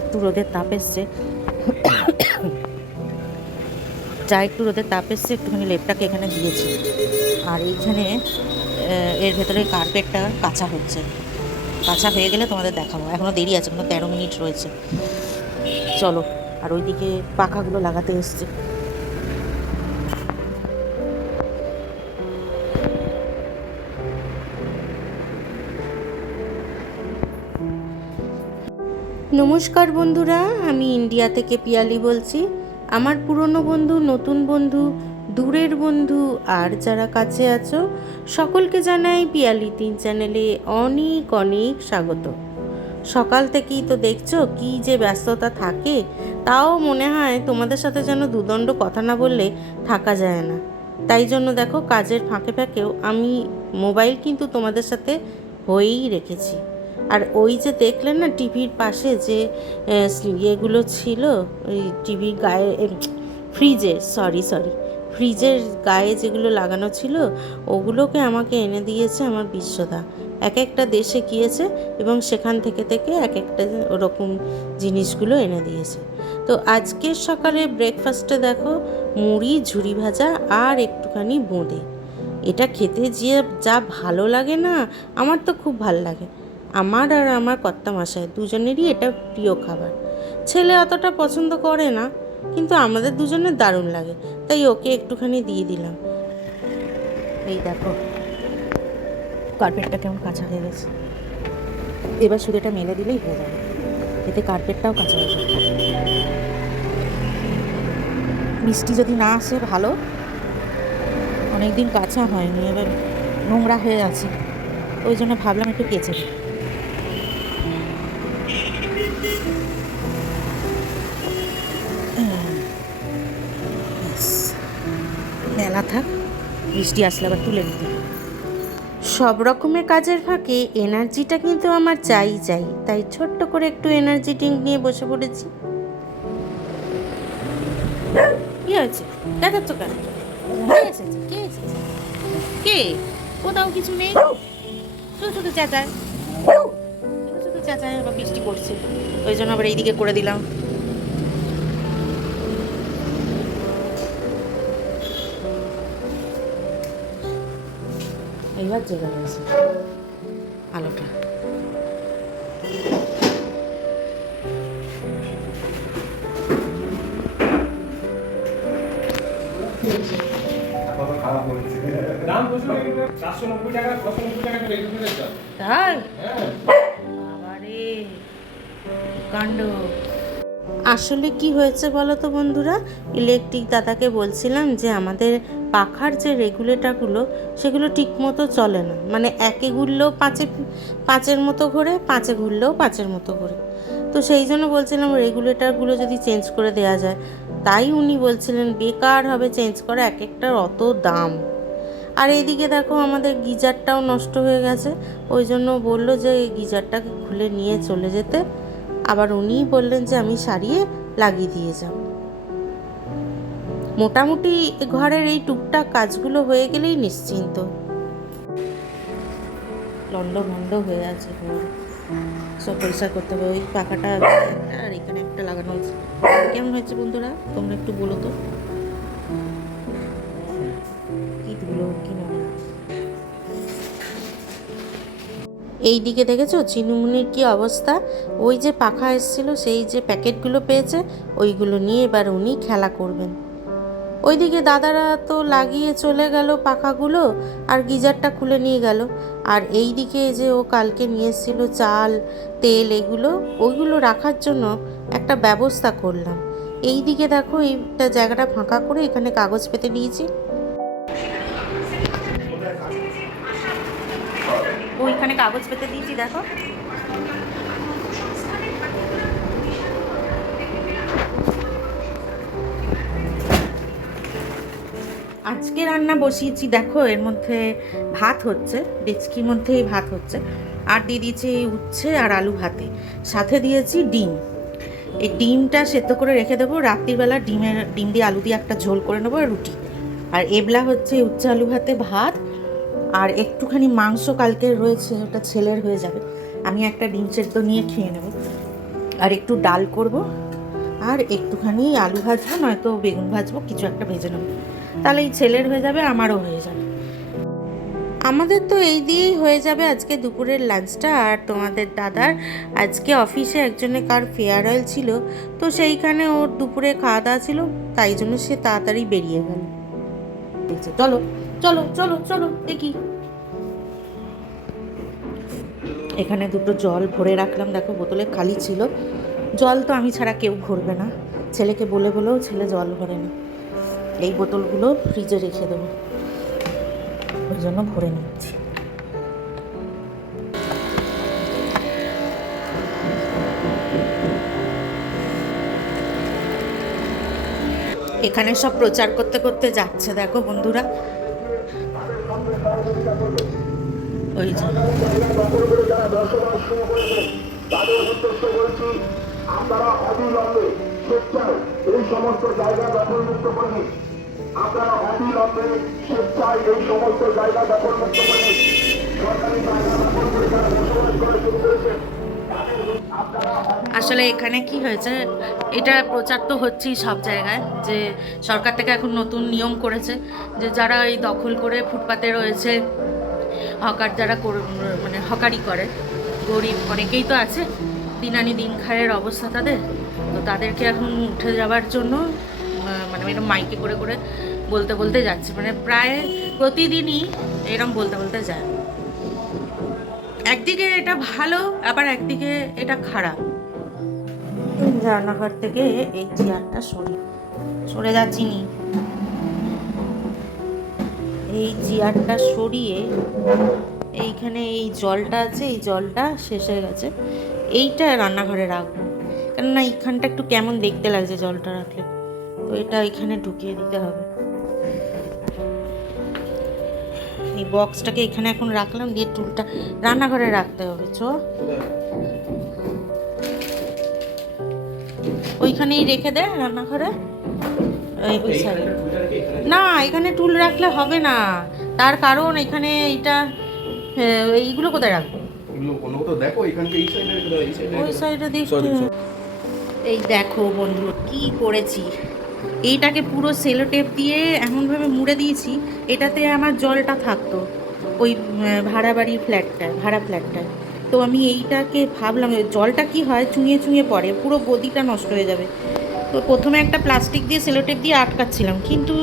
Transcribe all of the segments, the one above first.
একটু রোদের তাপ এসছে। যা একটু রোদের তাপ এসছে, একটুখানি লেপটাকে এখানে দিয়েছি। আর এইখানে এর ভেতরে কার্পেটটা কাঁচা হচ্ছে। কাঁচা হয়ে গেলে তোমাদের দেখাবো। এখনও দেরি আছে, এখনও তেরো মিনিট রয়েছে। চলো, আর ওইদিকে পাখাগুলো লাগাতে এসছে। নমস্কার বন্ধুরা, আমি ইন্ডিয়া থেকে পিয়ালি বলছি। আমার পুরনো বন্ধু, নতুন বন্ধু, দূরের বন্ধু, আর যারা কাছে আছো, সকলকে জানাই পিয়ালি তিন চ্যানেলে অনেক অনেক স্বাগত। সকাল থেকেই তো দেখছ কি যে ব্যস্ততা থাকে, তাও মনে হয় তোমাদের সাথে যেন দুদণ্ড কথা না বললে থাকা যায় না। তাই জন্য দেখো, কাজের ফাঁকে ফাঁকেও আমি মোবাইল কিন্তু তোমাদের সাথে হয়েই রেখেছি। আর ওই যে দেখলেন না টিভির পাশে যে ইয়েগুলো ছিল, ওই টিভির গায়ে ফ্রিজে, সরি সরি, ফ্রিজের গায়ে যেগুলো লাগানো ছিল, ওগুলোকে আমাকে এনে দিয়েছে আমার বিশ্বদা। এক একটা দেশে গিয়েছে এবং সেখান থেকে থেকে এক একটা ওরকম জিনিসগুলো এনে দিয়েছে। তো আজকের সকালে ব্রেকফাস্টে দেখো, মুড়ি, ঝুড়ি ভাজা আর একটুখানি বোঁদে। এটা খেতে যে যা ভালো লাগে না, আমার তো খুব ভালো লাগে। আমার আর আমার কর্তা মশাই দুজনেরই এটা প্রিয় খাবার। ছেলে অতটা পছন্দ করে না, কিন্তু আমাদের দুজনের দারুণ লাগে, তাই ওকে একটুখানি দিয়ে দিলাম। এই দেখো কার্পেটটা কেমন কাঁচা হয়ে গেছে। এবার শুধু এটা মেলে দিলেই হয়ে যাবে, এতে কার্পেটটাও কাঁচা হয়ে যাবে। বৃষ্টি যদি না আসে ভালো, অনেকদিন কাঁচা হয়নি, এবার নোংরা হয়ে আছে, ওই জন্য ভাবলাম একটু কেচে দিই মেলা থাক বৃষ্টি আসলে আবার তুলে নিতে। সব রকমের কাজের ফাঁকে এনার্জিটা কিন্তু আমার চাই চাই তাই ছোট্ট করে একটু এনার্জি ড্রিঙ্ক নিয়ে বসে পড়েছি। কি হয়েছে? দেখাচ্ছ কেন? কে কে? কোথাও কিছু নেই? শুধু শুধু চেঁচায়। শুধু শুধু চেঁচায় আবার বৃষ্টি পড়ছে। ওই জন্য আবার এইদিকে করে দিলাম। এইবার জেগে রয়েছে। আলোটা। হ্যাঁ। কাণ্ড। আসলে কি হয়েছে বলো তো বন্ধুরা? ইলেকট্রিক দাদাকে বলছিলাম যে আমাদের পাখার যে রেগুলেটরগুলো সেগুলো ঠিকমতো চলে না। মানে একে ঘুরলেও পাঁচে, পাঁচের মতো ঘোরে, পাঁচে ঘুরলেও পাঁচের মতো ঘোরে। তো সেই জন্য বলছিলাম রেগুলেটরগুলো যদি চেঞ্জ করে দেওয়া যায়। তাই উনি বলছিলেন, বেকার হবে চেঞ্জ করা এক একটার অত দাম। আর এদিকে দেখো আমাদের গিজারটাও নষ্ট হয়ে গেছে। ওই জন্য বলল যে গিজারটাকে খুলে নিয়ে চলে যেতে। আবার উনিই বললেন যে আমি সারিয়ে লাগিয়ে দিয়ে যাব। মোটামুটি ঘরের এই টুকটাক কাজগুলো হয়ে গেলেই নিশ্চিন্ত। লন্ড ভন্ড হয়ে আছে ঘর। সব পরিষ্কার করতে হবে। ওই পাখাটা আর এখানে একটা লাগানো হয়েছে কেমন হয়েছে বন্ধুরা? তোমরা একটু বলো তো। এই দিকে দেখেছ? চিনুমুনির কি অবস্থা? ওই যে পাখা এসেছিল, সেই যে প্যাকেটগুলো পেয়েছে, ওইগুলো নিয়ে এবার উনি খেলা করবেন। ওইদিকে দাদারা তো লাগিয়ে চলে গেল পাখাগুলো, আর গিজারটা খুলে নিয়ে গেল। আর এই দিকে যে ও কালকে নিয়ে এসেছিল চাল, তেল, এগুলো, ওইগুলো রাখার জন্য একটা ব্যবস্থা করলাম। এই দিকে দেখো, এইটা জায়গাটা ফাঁকা করে এখানে কাগজ পেতে নিয়েছি ওইখানে কাগজ পেতে দিয়েছি, দেখো। আজকে রান্না বসিয়েছি, দেখো, এর মধ্যে ভাত হচ্ছে ডেচকির মধ্যেই ভাত হচ্ছে। আর দিয়ে দিয়েছি উচ্ছে আর আলু ভাতে। সাথে দিয়েছি ডিম। এই ডিমটা সেদ্ধ করে রেখে দেবো, রাত্রিবেলা ডিমের ডিম দিয়ে আলু দিয়ে একটা ঝোল করে নেব আর রুটি। আর এবলা হচ্ছে উচ্ছে আলু ভাতে ভাত আর একটুখানি মাংস কালকের রয়েছে, ওটা ছেলের হয়ে যাবে। আমি একটা ডিম সেদ্ধ নিয়ে খেয়ে নেব। আর একটু ডাল করব, আর একটুখানি আলু ভাজবো, নয়তো বেগুন ভাজবো, কিছু একটা ভেজে নেব। তাহলে এই ছেলের হয়ে যাবে, আমারও হয়ে যাবে। আমাদের তো এই দিয়েই হয়ে যাবে আজকে দুপুরের লাঞ্চটা। আর তোমাদের দাদার আজকে অফিসে একজনের কার ফেয়ারওয়েল ছিল, তো সেইখানে ওর দুপুরে খাওয়া দাওয়া ছিল, তাই জন্য সে তাড়াতাড়ি বেরিয়ে গেল। বলছে, চলো চলো চলো চলো দেখি। এখানে দুটো জল ভরে রাখলাম। দেখো বোতলে খালি ছিল। জল তো আমি ছাড়া কেউ ভরবে না। ছেলেকে বলে বলেও ছেলে জল ভরে না। এই বোতলগুলো ফ্রিজে রেখে দেবো। ওই জন্য ভরে নিচ্ছি। এখানে সব প্রচার করতে করতে যাচ্ছে, দেখো বন্ধুরা। ওই যে। আপনারা অবিলম্বে স্বেচ্ছায় এই সমস্ত জায়গা দখলমুক্ত আপনারা অবিলম্বে স্বেচ্ছায় এই সমস্ত জায়গা দখলমুক্ত করে সরকারি জায়গা দখল করে যারা বসবাস করে শুরু করেছেন আসলে এখানে কি হয়েছে, এটা প্রচার তো হচ্ছেই সব জায়গায়, যে সরকার থেকে এখন নতুন নিয়ম করেছে, যে যারা এই দখল করে ফুটপাতে রয়েছে, হকার যারা মানে হকারি করে, গরিব, অনেকেই তো আছে দিন আনি দিন খায়ের অবস্থা তাদের, তো তাদেরকে এখন উঠে যাওয়ার জন্য মানে এরকম মাইকে করে করে বলতে বলতে যাচ্ছে মানে প্রায় প্রতিদিনই এরকম বলতে বলতে যায়। একদিকে এটা ভালো, আবার একদিকে এটা খারাপ। রান্নাঘর থেকে এই চেয়ারটা সরি, সরে যাচ্ছি নি। এই চেয়ারটা সরিয়ে এইখানে এই জলটা আছে, এই জলটা শেষ হয়ে গেছে। এইটা রান্নাঘরে রাখব, কেননা এইখানটা একটু কেমন দেখতে লাগছে জলটা রাখলে। তো এটা এখানে ঢুকিয়ে দিতে হবে। বক্সটাকে এখানে এখন রাখলাম দিয়ে টুলটা রান্নাঘরে রাখতে হবে চো। ওইখানেই রেখে দে রান্নাঘরে। ওই সাইডে না এখানে টুল রাখলে হবে না। তার কারণ এখানে এইটা এইগুলো কোথায় রাখব? ওই সাইডে দেখতে এই দেখো বন্ধু কি করেছি। এইটাকে পুরো সেলো টেপ দিয়ে এমনভাবে মুড়ে দিয়েছি, এটাতে আমার জলটা থাকতো, ওই ভাড়া বাড়ির ফ্ল্যাটটায় ভাড়া ফ্ল্যাটটায় তো আমি এইটাকে ভাবলাম জলটা কি হয়? চুঁয়ে চুঁয়ে পড়ে, পুরো গদিটা নষ্ট হয়ে যাবে। তো প্রথমে একটা প্লাস্টিক দিয়ে সেলো টেপ দিয়ে আটকাচ্ছিলাম, কিন্তু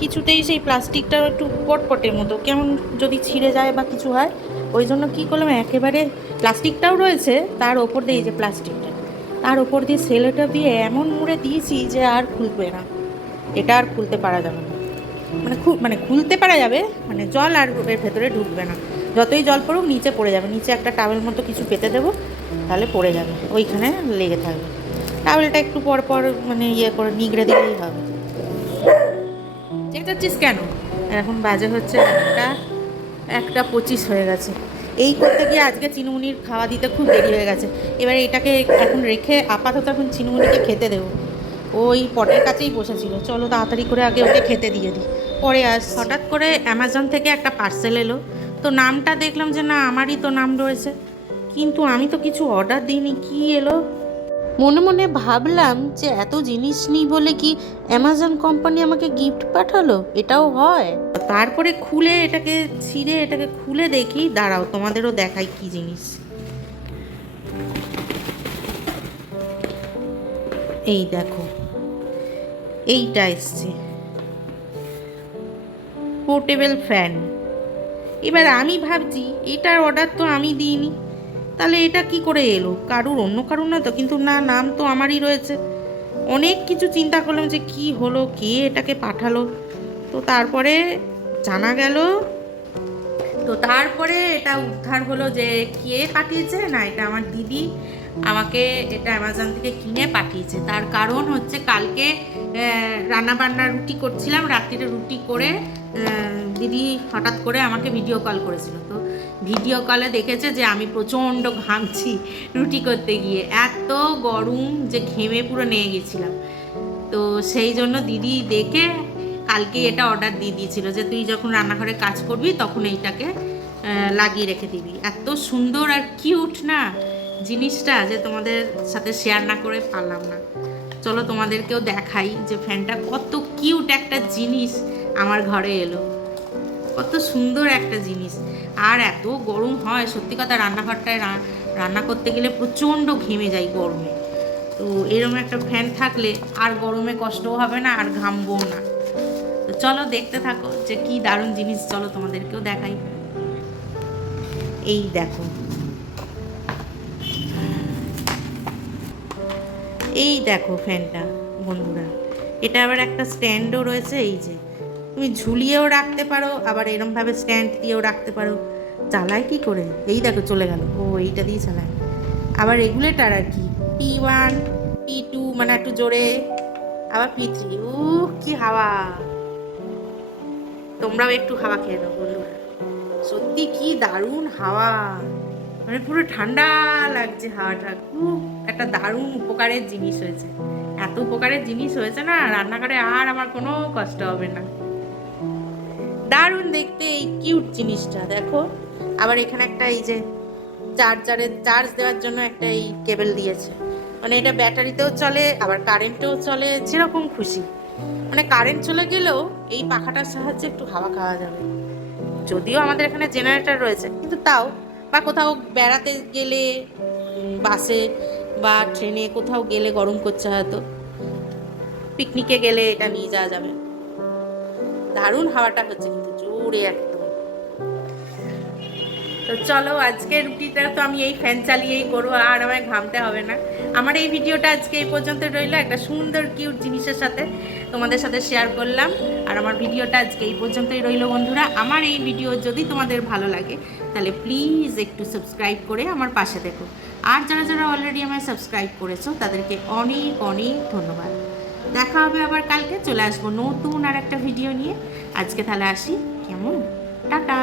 কিছুতেই সেই প্লাস্টিকটা একটু পটপটের মতো, কেমন যদি ছিঁড়ে যায় বা কিছু হয়, ওই জন্য কী করলাম, একেবারে প্লাস্টিকটাও রয়েছে, তার ওপর দিয়ে যে প্লাস্টিকটা। তার ওপর দিয়ে সেলোটা দিয়ে এমন মুড়ে দিয়েছি যে আর খুলবে না। এটা আর খুলতে পারা যাবে না। মানে খুব মানে খুলতে পারা যাবে মানে জল আর এর ভেতরে ঢুকবে না। যতই জল পড়ুক, নিচে পড়ে যাবে। নিচে একটা টাওয়েল মতো কিছু পেতে দেবো, তাহলে পড়ে যাবে। ওইখানে লেগে থাকবে। টাওয়েলটা একটু পর পর মানে ইয়ে করে নিগড়ে দিলেই হবে। চেক যাচ্ছিস কেন? এখন বাজে হচ্ছে একটা একটা পঁচিশ হয়ে গেছে। এই করতে গিয়ে আজকে চিনুমুনির খাওয়া দিতে খুব দেরি হয়ে গেছে। এবার এটাকে এখন রেখে আপাতত এখন চিনুমুনিকে খেতে দেবো। ওই পটের কাছেই বসেছিল। চলো তাড়াতাড়ি করে আগে ওকে খেতে দিয়ে দিই। পরে আস হঠাৎ করে অ্যামাজন থেকে একটা পার্সেল এলো। তো নামটা দেখলাম যে না, আমারই তো নাম রয়েছে। কিন্তু আমি তো কিছু অর্ডার দিইনি। কি এলো? মনে মনে ভাবলাম যে এত জিনিস নিই বলে কি অ্যামাজন কোম্পানি আমাকে গিফট পাঠালো? এটাও হয়। তারপরে খুলে এটাকে ছিঁড়ে এটাকে খুলে দেখি, দাঁড়াও, তোমাদেরও দেখাই কি জিনিস। এই দেখো, এইটা এসছে। পোর্টেবল ফ্যান এবার আমি ভাবছি, এটার অর্ডার তো আমি দিইনি। তাহলে এটা কি করে এলো? কারুর, অন্য কারুর না তো? কিন্তু না, নাম তো আমারই রয়েছে। অনেক কিছু চিন্তা করলাম যে কি হলো, কে এটাকে পাঠালো? তো তারপরে জানা গেল, তো তারপরে এটা উদ্ধার হলো যে কে পাঠিয়েছে? না, এটা আমার দিদি। আমাকে এটা অ্যামাজন থেকে কিনে পাঠিয়েছে। তার কারণ হচ্ছে কালকে রান্না বান্না রুটি করছিলাম, রাত্রিরে রুটি করে দিদি হঠাৎ করে আমাকে ভিডিও কল করেছিল। তো ভিডিও কলে দেখেছে যে আমি প্রচণ্ড ঘামছি রুটি করতে গিয়ে। এত গরম যে ঘেমে পুরো নিয়ে গেছিলাম। তো সেই জন্য দিদি দেখে কালকে এটা অর্ডার দিয়ে দিয়েছিল যে তুই যখন রান্নাঘরে কাজ করবি তখন এইটাকে লাগিয়ে রেখে দিবি। এত সুন্দর আর কিউট না জিনিসটা যে তোমাদের সাথে শেয়ার না করে পারলাম না। চলো তোমাদেরকেও দেখাই যে ফ্যানটা কত কিউট একটা জিনিস আমার ঘরে এলো। কত সুন্দর একটা জিনিস। আর এত গরম হয়, সত্যি কথা রান্নাঘরটায় রান্না করতে গেলে প্রচণ্ড ঘেমে যাই গরমে। তো এরকম একটা ফ্যান থাকলে আর গরমে কষ্টও হবে না, আর ঘামবো না। তো চলো দেখতে থাকো যে কি দারুণ জিনিস, চলো তোমাদেরকেও দেখাই। এই দেখো। এই দেখো ফ্যানটা, বন্ধুরা। এটা আবার একটা স্ট্যান্ডও রয়েছে, এই যে। তুমি ঝুলিয়েও রাখতে পারো, আবার এরমভাবে স্ট্যান্ড দিয়েও রাখতে পারো। চালায় কি করে? এই দেখো, চলে গেল। ও, এইটা দিয়ে চালায়। আবার রেগুলেটার আর কি? পি ওয়ান পি টু মানে একটু জোরে। আবার পি থ্রি ও কি হাওয়া। তোমরাও একটু হাওয়া খেয়ে নাও, বন্ধুরা। সত্যি কি দারুণ হাওয়া। মানে পুরো ঠান্ডা লাগছে হাওয়াটা খুব একটা দারুণ উপকারের জিনিস হয়েছে। এত উপকারের জিনিস হয়েছে না, রান্নাঘরে আর আমার কোনো কষ্ট হবে না। দারুণ দেখতে এই কিউট জিনিসটা, দেখো। আবার এখানে একটা এই যে চার্জারের, চার্জ দেওয়ার জন্য একটা এই কেবল দিয়েছে। মানে এটা ব্যাটারিতেও চলে, আবার কারেন্টেও চলে, যেরকম খুশি। মানে কারেন্ট চলে গেলেও এই পাখাটার সাহায্যে একটু হাওয়া খাওয়া যাবে। যদিও আমাদের এখানে জেনারেটর রয়েছে, কিন্তু তাও বা কোথাও বেড়াতে গেলে, বাসে বা ট্রেনে কোথাও গেলে গরম করছে হয়তো। পিকনিকে গেলে এটা নিয়ে যাওয়া যাবে। দারুণ হাওয়াটা হচ্ছে কিন্তু জোরে একদম তো চলো আজকে রুটিটা তো আমি এই ফ্যান চালিয়েই করব, আর আমায় ঘামতে হবে না। আমার এই ভিডিওটা আজকে এই পর্যন্ত রইল, একটা সুন্দর কিউট জিনিসের সাথে তোমাদের সাথে শেয়ার করলাম। আর আমার ভিডিওটা আজকে এই পর্যন্তই রইল বন্ধুরা। আমার এই ভিডিও যদি তোমাদের ভালো লাগে, তাহলে প্লিজ একটু সাবস্ক্রাইব করে আমার পাশে দেখো। আর যারা যারা অলরেডি আমায় সাবস্ক্রাইব করেছ, তাদেরকে অনেক অনেক ধন্যবাদ। দেখা হবে আবার কালকে, চলে আসব নতুন আর একটা ভিডিও নিয়ে। আজকে তাহলে আসি, কেমন? টাটা!